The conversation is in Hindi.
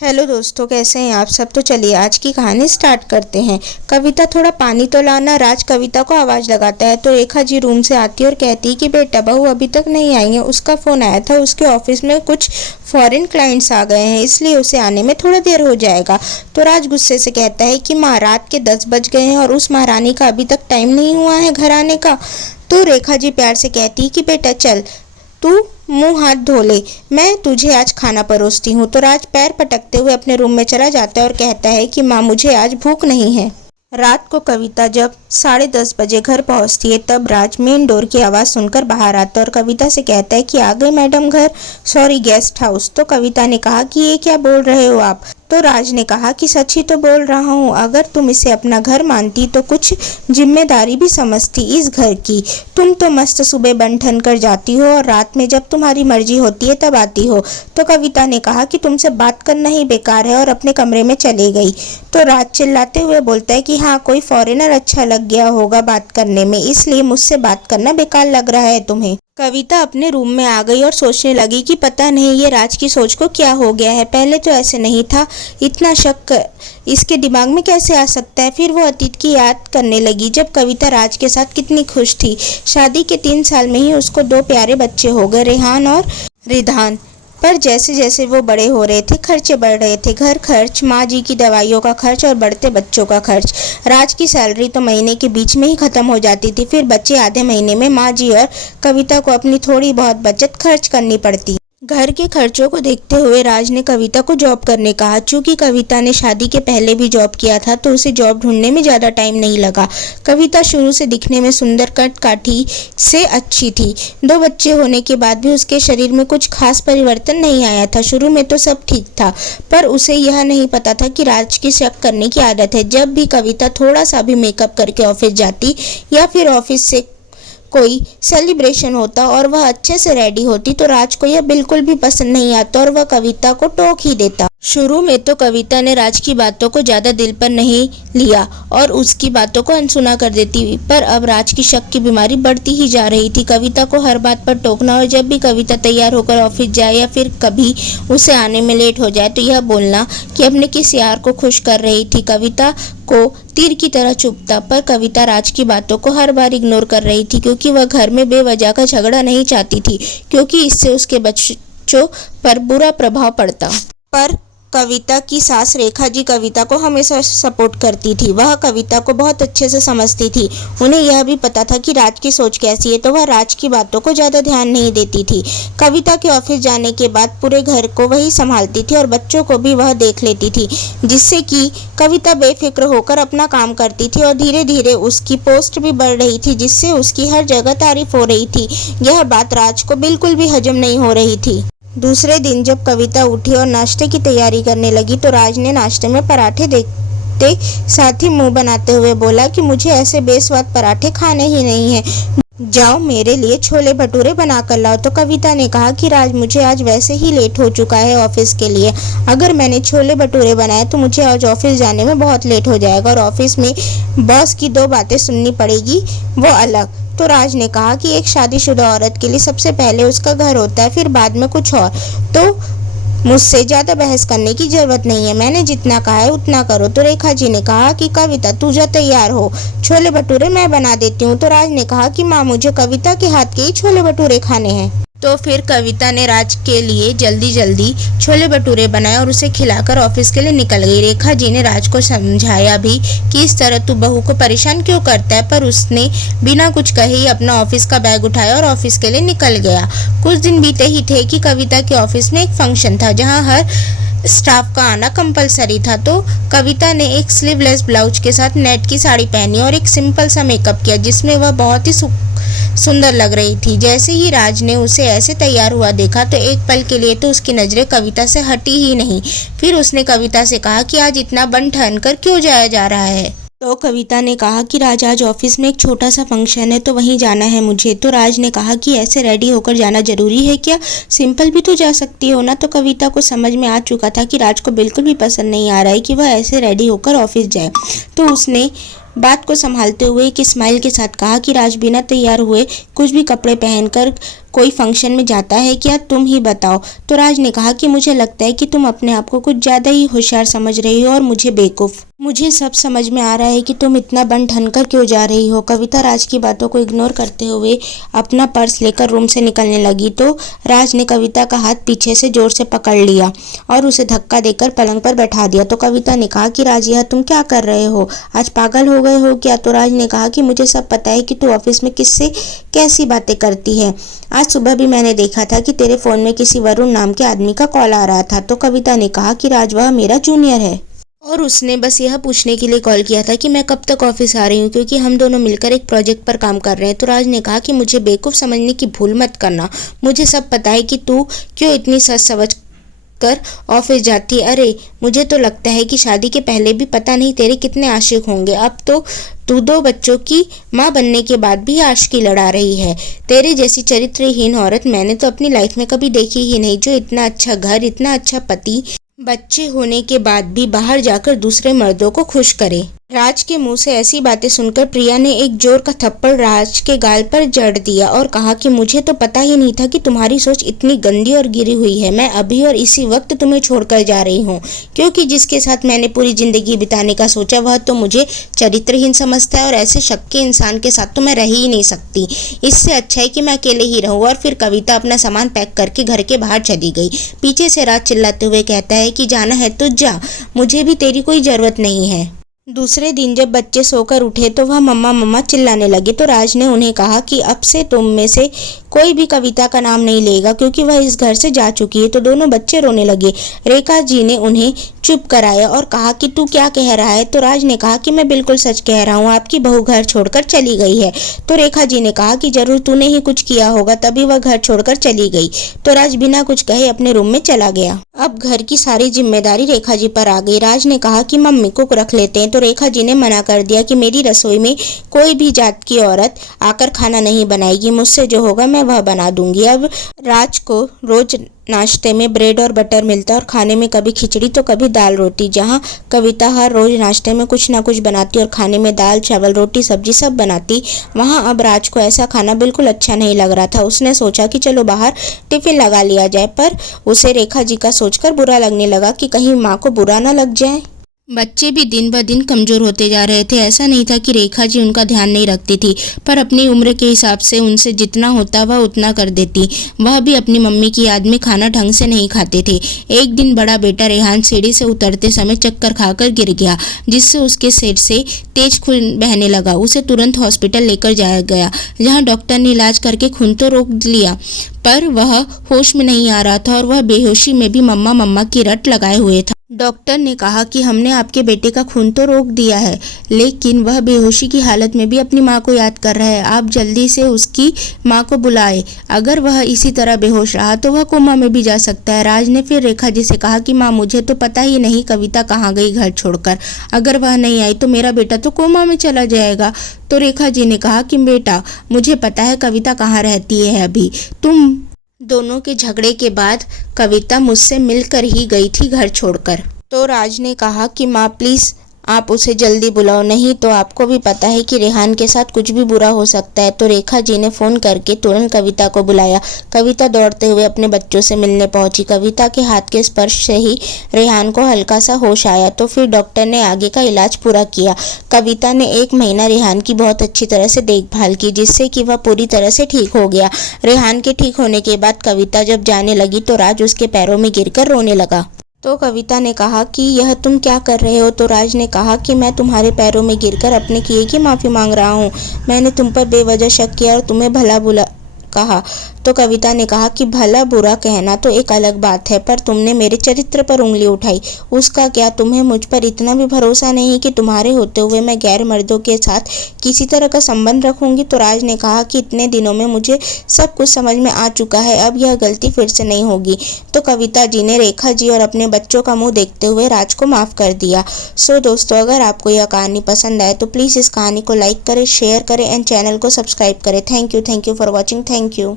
हेलो दोस्तों, कैसे हैं आप सब। तो चलिए आज की कहानी स्टार्ट करते हैं। कविता, थोड़ा पानी तो लाना। राज कविता को आवाज़ लगाता है तो रेखा जी रूम से आती है और कहती है कि बेटा, बहू अभी तक नहीं आई है। उसका फ़ोन आया था, उसके ऑफिस में कुछ फॉरेन क्लाइंट्स आ गए हैं, इसलिए उसे आने में थोड़ा देर हो जाएगा। तो राज गुस्से से कहता है कि माँ, रात के 10 बज गए हैं और उस महारानी का अभी तक टाइम नहीं हुआ है घर आने का। तो रेखा जी प्यार से कहती है कि बेटा चल, तू मुंह हाथ धो ले, मैं तुझे आज खाना परोसती हूँ। तो राज पैर पटकते हुए अपने रूम में चला जाता है और कहता है कि माँ, मुझे आज भूख नहीं है। रात को कविता जब 10:30 बजे घर पहुंचती है तब राज मेन डोर की आवाज़ सुनकर बाहर आता है और कविता से कहता है कि आ गई मैडम घर, सॉरी गेस्ट हाउस। तो कविता ने कहा कि ये क्या बोल रहे हो आप। तो राज ने कहा कि सच ही तो बोल रहा हूँ, अगर तुम इसे अपना घर मानती तो कुछ जिम्मेदारी भी समझती इस घर की। तुम तो मस्त सुबह बन ठन कर जाती हो और रात में जब तुम्हारी मर्जी होती है तब आती हो। तो कविता ने कहा कि तुमसे बात करना ही बेकार है और अपने कमरे में चली गई। तो राज चिल्लाते हुए बोलता है कि हाँ, कोई फॉरेनर अच्छा लग गया होगा बात करने में, इसलिए मुझसे बात करना बेकार लग रहा है तुम्हें। कविता अपने रूम में आ गई और सोचने लगी कि पता नहीं ये राज की सोच को क्या हो गया है। पहले तो ऐसे नहीं था, इतना शक इसके दिमाग में कैसे आ सकता है। फिर वो अतीत की याद करने लगी जब कविता राज के साथ कितनी खुश थी। शादी के 3 साल में ही उसको 2 प्यारे बच्चे हो गए, रेहान और रिधान। पर जैसे जैसे वो बड़े हो रहे थे, खर्चे बढ़ रहे थे। घर खर्च, माँ जी की दवाइयों का खर्च और बढ़ते बच्चों का खर्च। राज की सैलरी तो महीने के बीच में ही खत्म हो जाती थी, फिर बच्चे आधे महीने में माँ जी और कविता को अपनी थोड़ी बहुत बचत खर्च करनी पड़ती। घर के खर्चों को देखते हुए राज ने कविता को जॉब करने कहा। चूंकि कविता ने शादी के पहले भी जॉब किया था तो उसे जॉब ढूंढने में ज़्यादा टाइम नहीं लगा। कविता शुरू से दिखने में सुंदर, कट काठी से अच्छी थी। 2 बच्चे होने के बाद भी उसके शरीर में कुछ खास परिवर्तन नहीं आया था। शुरू में तो सब ठीक था, पर उसे यह नहीं पता था कि राज की शक करने की आदत है। जब भी कविता थोड़ा सा भी मेकअप करके ऑफिस जाती या फिर ऑफिस से कोई सेलिब्रेशन होता और वह अच्छे से रेडी होती तो राज को यह बिल्कुल भी पसंद नहीं आता और वह कविता को टोक ही देता। शुरू में तो कविता ने राज की बातों को ज़्यादा दिल पर नहीं लिया और उसकी बातों को अनसुना कर देती, पर अब राज की शक की बीमारी बढ़ती ही जा रही थी। कविता को हर बात पर टोकना और जब भी कविता तैयार होकर ऑफिस जाए या फिर कभी उसे आने में लेट हो जाए तो यह बोलना कि अपने किस यार को खुश कर रही थी। कविता को तीर की तरह चुभता, पर कविता राज की बातों को हर बार इग्नोर कर रही थी क्योंकि वह घर में बेवजह का झगड़ा नहीं चाहती थी, क्योंकि इससे उसके बच्चों पर बुरा प्रभाव पड़ता। पर कविता की सास रेखा जी कविता को हमेशा सपोर्ट करती थी। वह कविता को बहुत अच्छे से समझती थी। उन्हें यह भी पता था कि राज की सोच कैसी है, तो वह राज की बातों को ज़्यादा ध्यान नहीं देती थी। कविता के ऑफिस जाने के बाद पूरे घर को वही संभालती थी और बच्चों को भी वह देख लेती थी, जिससे कि कविता बेफिक्र होकर अपना काम करती थी और धीरे धीरे उसकी पोस्ट भी बढ़ रही थी, जिससे उसकी हर जगह तारीफ हो रही थी। यह बात राज को बिल्कुल भी हजम नहीं हो रही थी। दूसरे दिन जब कविता उठी और नाश्ते की तैयारी करने लगी तो राज ने नाश्ते में पराठे देखते साथ ही मुंह बनाते हुए बोला कि मुझे ऐसे बेस्वाद पराठे खाने ही नहीं है, जाओ मेरे लिए छोले भटूरे बना कर लाओ। तो कविता ने कहा कि राज, मुझे आज वैसे ही लेट हो चुका है ऑफिस के लिए। अगर मैंने छोले भटूरे बनाए तो मुझे आज ऑफिस जाने में बहुत लेट हो जाएगा और ऑफिस में बॉस की 2 बातें सुननी पड़ेगी, वो अलग। तो राज ने कहा कि एक शादीशुदा औरत के लिए सबसे पहले उसका घर होता है, फिर बाद में कुछ और। तो मुझसे ज़्यादा बहस करने की ज़रूरत नहीं है, मैंने जितना कहा है उतना करो। तो रेखा जी ने कहा कि कविता, तू जा तैयार हो, छोले भटूरे मैं बना देती हूँ। तो राज ने कहा कि माँ, मुझे कविता के हाथ के ही छोले भटूरे खाने हैं। तो फिर कविता ने राज के लिए जल्दी जल्दी छोले भटूरे बनाए और उसे खिलाकर ऑफिस के लिए निकल गई। रेखा जी ने राज को समझाया भी कि इस तरह तू बहू को परेशान क्यों करता है, पर उसने बिना कुछ कहे ही अपना ऑफिस का बैग उठाया और ऑफिस के लिए निकल गया। कुछ दिन बीते ही थे कि कविता के ऑफिस में एक फंक्शन था जहाँ हर स्टाफ का आना कंपलसरी था। तो कविता ने एक स्लीवलेस ब्लाउज के साथ नेट की साड़ी पहनी और एक सिंपल सा मेकअप किया, जिसमें वह बहुत ही सुंदर लग रही थी। जैसे ही राज ने उसे ऐसे तैयार हुआ देखा तो एक पल के लिए तो उसकी नज़रें कविता से हटी ही नहीं। फिर उसने कविता से कहा कि आज इतना बन ठन कर क्यों जाया जा रहा है। तो कविता ने कहा कि राज, आज ऑफिस में एक छोटा सा फंक्शन है तो वहीं जाना है मुझे। तो राज ने कहा कि ऐसे रेडी होकर जाना जरूरी है क्या, सिंपल भी तो जा सकती हो ना। तो कविता को समझ में आ चुका था कि राज को बिल्कुल भी पसंद नहीं आ रहा है कि वह ऐसे रेडी होकर ऑफिस जाए। तो उसने बात को संभालते हुए एक स्माइल के साथ कहा कि राज, बिना तैयार हुए कुछ भी कपड़े पहनकर कोई फंक्शन में जाता है क्या, तुम ही बताओ। तो राज ने कहा कि मुझे लगता है कि तुम अपने आप को कुछ ज़्यादा ही होशियार समझ रही हो और मुझे बेवकूफ़। मुझे सब समझ में आ रहा है कि तुम इतना बन ठन कर क्यों जा रही हो। कविता राज की बातों को इग्नोर करते हुए अपना पर्स लेकर रूम से निकलने लगी तो राज ने कविता का हाथ पीछे से जोर से पकड़ लिया और उसे धक्का देकर पलंग पर बैठा दिया। तो कविता ने कहा कि राज यह तुम क्या कर रहे हो, आज पागल हो गए हो क्या। तो राज ने कहा कि मुझे सब पता है कि तू ऑफिस में किससे कैसी बातें करती है। आज सुबह भी मैंने देखा था कि तेरे फोन में किसी वरुण नाम के आदमी का कॉल आ रहा था। तो कविता ने कहा कि राज वह मेरा जूनियर है और उसने बस यह पूछने के लिए कॉल किया था कि मैं कब तक ऑफिस आ रही हूँ, क्योंकि हम दोनों मिलकर एक प्रोजेक्ट पर काम कर रहे हैं। तो राज ने कहा कि मुझे बेवकूफ़ समझने की भूल मत करना, मुझे सब पता है कि तू क्यों इतनी सच समझ कर ऑफिस जाती है। अरे मुझे तो लगता है कि शादी के पहले भी पता नहीं तेरे कितने आशिक होंगे, अब तो तू 2 बच्चों की माँ बनने के बाद भी आशिकी लड़ा रही है। तेरे जैसी चरित्रहीन औरत मैंने तो अपनी लाइफ में कभी देखी ही नहीं, जो इतना अच्छा घर, इतना अच्छा पति, बच्चे होने के बाद भी बाहर जाकर दूसरे मर्दों को खुश करे। राज के मुंह से ऐसी बातें सुनकर प्रिया ने एक जोर का थप्पड़ राज के गाल पर जड़ दिया और कहा कि मुझे तो पता ही नहीं था कि तुम्हारी सोच इतनी गंदी और गिरी हुई है। मैं अभी और इसी वक्त तुम्हें छोड़कर जा रही हूँ, क्योंकि जिसके साथ मैंने पूरी जिंदगी बिताने का सोचा वह तो मुझे चरित्रहीन समझता है और ऐसे शक के इंसान के साथ तो मैं रह ही नहीं सकती। इससे अच्छा है कि मैं अकेले ही रहूँ। और फिर कविता अपना सामान पैक करके घर के बाहर चली गई। पीछे से राज चिल्लाते हुए कहता है कि जाना है तो जा, मुझे भी तेरी कोई जरूरत नहीं है। दूसरे दिन जब बच्चे सोकर उठे तो वह मम्मा मम्मा चिल्लाने लगे। तो राज ने उन्हें कहा कि अब से तुम में से कोई भी कविता का नाम नहीं लेगा, क्योंकि वह इस घर से जा चुकी है। तो दोनों बच्चे रोने लगे। रेखा जी ने उन्हें चुप कराया और कहा कि तू क्या कह रहा है। तो राज ने कहा कि मैं बिल्कुल सच कह रहा हूँ, आपकी बहू घर छोड़कर चली गई है। तो रेखा जी ने कहा कि जरूर तूने ही कुछ किया होगा, तभी वह घर छोड़कर चली गई। तो राज बिना कुछ कहे अपने रूम में चला गया। अब घर की सारी जिम्मेदारी रेखा जी पर आ गई। राज ने कहा कि मम्मी को रख लेते हैं। तो रेखा जी ने मना कर दिया कि मेरी रसोई में कोई भी जात की औरत आकर खाना नहीं बनाएगी, मुझसे जो होगा मैं वह बना दूंगी। अब राज को रोज नाश्ते में ब्रेड और बटर मिलता और खाने में कभी खिचड़ी तो कभी दाल रोटी। जहाँ कविता हर रोज नाश्ते में कुछ ना कुछ बनाती और खाने में दाल चावल रोटी सब्जी सब बनाती, वहाँ अब राज को ऐसा खाना बिल्कुल अच्छा नहीं लग रहा था। उसने सोचा कि चलो बाहर टिफिन लगा लिया जाए, पर उसे रेखा जी का सोचकर बुरा लगने लगा कि कहीं माँ को बुरा ना लग जाए। बच्चे भी दिन ब दिन कमज़ोर होते जा रहे थे। ऐसा नहीं था कि रेखा जी उनका ध्यान नहीं रखती थी, पर अपनी उम्र के हिसाब से उनसे जितना होता वह उतना कर देती। वह भी अपनी मम्मी की याद में खाना ढंग से नहीं खाते थे। एक दिन बड़ा बेटा रेहान सीढ़ी से उतरते समय चक्कर खाकर गिर गया, जिससे उसके सिर से तेज खून बहने लगा। उसे तुरंत हॉस्पिटल लेकर जाया गया, जहाँ डॉक्टर ने इलाज करके खून तो रोक लिया, पर वह होश में नहीं आ रहा था और वह बेहोशी में भी मम्मा मम्मा की रट लगाए हुए था। डॉक्टर ने कहा कि हमने आपके बेटे का खून तो रोक दिया है, लेकिन वह बेहोशी की हालत में भी अपनी माँ को याद कर रहा है। आप जल्दी से उसकी माँ को बुलाए, अगर वह इसी तरह बेहोश रहा तो वह कोमा में भी जा सकता है। राज ने फिर रेखा जी से कहा कि माँ मुझे तो पता ही नहीं कविता कहाँ गई घर छोड़कर, अगर वह नहीं आई तो मेरा बेटा तो कोमा में चला जाएगा। तो रेखा जी ने कहा कि बेटा मुझे पता है कविता कहाँ रहती है, अभी तुम दोनों के झगड़े के बाद कविता मुझसे मिलकर ही गई थी घर छोड़कर। तो राज ने कहा कि माँ प्लीज़ आप उसे जल्दी बुलाओ, नहीं तो आपको भी पता है कि रेहान के साथ कुछ भी बुरा हो सकता है। तो रेखा जी ने फ़ोन करके तुरंत कविता को बुलाया। कविता दौड़ते हुए अपने बच्चों से मिलने पहुंची। कविता के हाथ के स्पर्श से ही रेहान को हल्का सा होश आया, तो फिर डॉक्टर ने आगे का इलाज पूरा किया। कविता ने 1 महीना रेहान की बहुत अच्छी तरह से देखभाल की, जिससे कि वह पूरी तरह से ठीक हो गया। रेहान के ठीक होने के बाद कविता जब जाने लगी तो राज उसके पैरों में गिरकर रोने लगा। तो कविता ने कहा कि यह तुम क्या कर रहे हो। तो राज ने कहा कि मैं तुम्हारे पैरों में गिरकर अपने किए की माफ़ी मांग रहा हूँ। मैंने तुम पर बेवजह शक किया और तुम्हें भला बुला कहा। तो कविता ने कहा कि भला बुरा कहना तो एक अलग बात है, पर तुमने मेरे चरित्र पर उंगली उठाई, उसका क्या। तुम्हें मुझ पर इतना भी भरोसा नहीं कि तुम्हारे होते हुए मैं गैर मर्दों के साथ किसी तरह का संबंध रखूंगी। तो राज ने कहा कि इतने दिनों में मुझे सब कुछ समझ में आ चुका है, अब यह गलती फिर से नहीं होगी। तो कविता जी ने रेखा जी और अपने बच्चों का मुंह देखते हुए राज को माफ़ कर दिया। सो दोस्तों, अगर आपको यह कहानी पसंद आए तो प्लीज़ इस कहानी को लाइक करें, शेयर करें एंड चैनल को सब्सक्राइब करें। Thank you for watching. Thank you.